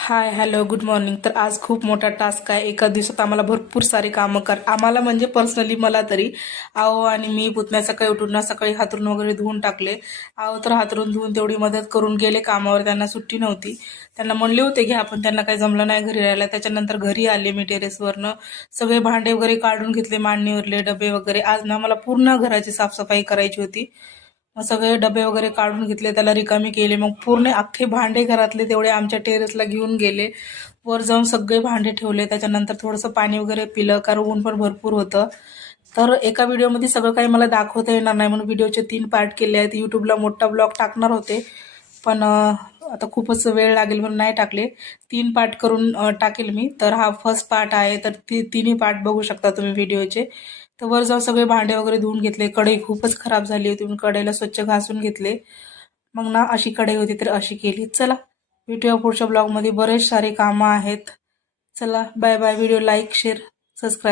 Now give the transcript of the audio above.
Hi hello good morning. तर आज खूप मोठा टास्क आहे. एका दिवसात आम्हाला भरपूर सारे कामं आम्हाला म्हणजे पर्सनली मला तरी आहो आणि मी पुतण्या सकाळी उठून ना सकाळी हातरून वगैरे धुवून टाकले. आहो तर हातरून धुवून तेवढी मदत करून गेले कामावर. त्यांना सुट्टी नव्हती. त्यांना म्हणले होते घ्या पण त्यांना काही जमलं नाही घरी राहायला. त्याच्यानंतर घरी आले मी टेरेसवरनं. सगळे भांडे वगैरे काढून घेतले, मांडणीवरले डबे वगैरे. आज ना मला पूर्ण घराची साफसफाई करायची होती. मग सगळे डबे वगैरे काढून घेतले, त्याला रिकामी केले. मग पूर्ण अख्खे भांडे घरातले तेवढे आमच्या टेरेसला घेऊन गेले. वर जाऊन सगळे भांडे ठेवले. त्याच्यानंतर थोडंसं पाणी वगैरे पिलं, कारण ऊन पण भरपूर होतं. तर एका व्हिडिओमध्ये सगळं काही मला दाखवता येणार नाही म्हणून व्हिडिओचे 3 पार्ट केले आहेत. यूट्यूबला मोठा ब्लॉग टाकणार होते पण आता खूपच वेळ लागेल म्हणून नाही टाकले. 3 पार्ट करून टाकेल मी. तर हा फर्स्ट पार्ट आहे. तर तिन्ही पार्ट बघू शकता तुम्ही व्हिडिओचे. तर वर जाऊन सगळे भांडे वगैरे धुवून घेतले. कढई खूपच खराब झाली होती म्हणून कढईला स्वच्छ घासून घेतले. मग ना अशी कढई होती तर अशी केली. चला भेटूया पुढच्या ब्लॉगमध्ये. बरेच सारे कामं आहेत. चला bye bye. Video like share subscribe.